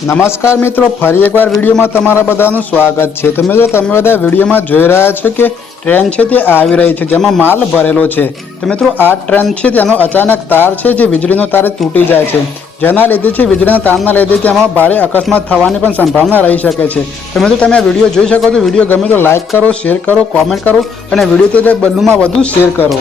નમસ્કાર મિત્રો, ફરી એકવાર વિડીયોમાં તમારા બધાનું સ્વાગત છે. તો મિત્રો, તમે બધા વિડીયોમાં જોઈ રહ્યા છો કે ટ્રેન છે તે આવી રહી છે, જેમાં માલ ભરેલો છે. તો મિત્રો, આ ટ્રેન છે તેનો અચાનક તાર છે, જે વીજળીનો તાર તૂટી જાય છે. જેના લીધે છે, વીજળીના તારના લીધે તેમાં ભારે અકસ્માત થવાની પણ સંભાવના રહી શકે છે. તો મિત્રો, તમે આ વીડિયો જોઈ શકો છો. વીડિયો ગમે તો લાઇક કરો, શેર કરો, કોમેન્ટ કરો અને વીડિયો તે બંનેમાં વધુ શેર કરો.